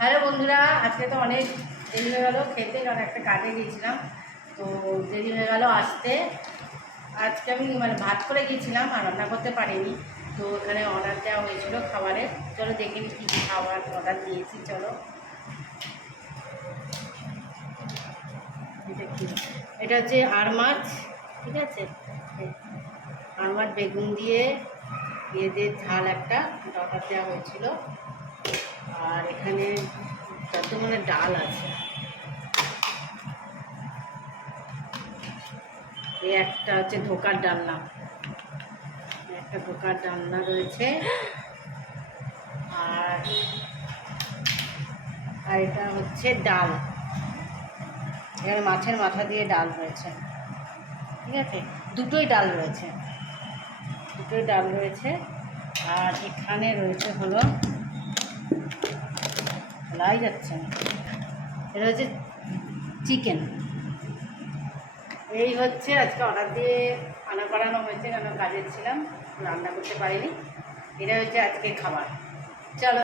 Hello বন্ধুরা, আজকে তো অনেক দেরি হয়ে গেল খেতে, কারণ একটা কাজে গিয়েছিলাম, তো দেরি হয়ে গেল আসতে। আজকে আমি ভাত করে গিয়েছিলাম আর রান্না করতে পারিনি, তো এখানে অর্ডার দেওয়া হয়েছিল খাবারের। চলো দেখে নিই কী কী খাবার অর্ডার দিয়েছি। চলো, এটা কি? এটা হচ্ছে আর মাছ, ঠিক আছে। আর মাছ বেগুন দিয়ে ঝাল একটা অর্ডার দেওয়া হয়েছিল। আর এখানে যত মানে ডাল আছে, এই একটা হচ্ছে ধোকার ডালনা, একটা ধোকার ডালনা রয়েছে। আর আর এটা হচ্ছে ডাল, এখানে মাছের মাথা দিয়ে ডাল রয়েছে, ঠিক আছে। দুটোই ডাল রয়েছে। আর এখানে রয়েছে হলো, বলাই যাচ্ছে না, এটা হচ্ছে চিকেন। এই হচ্ছে আজকে অর্ডার দিয়ে আনা করানো হয়েছে, কারণ কাজের ছিলাম, রান্না করতে পারিনি। এটা হচ্ছে আজকে খাবার। চলো।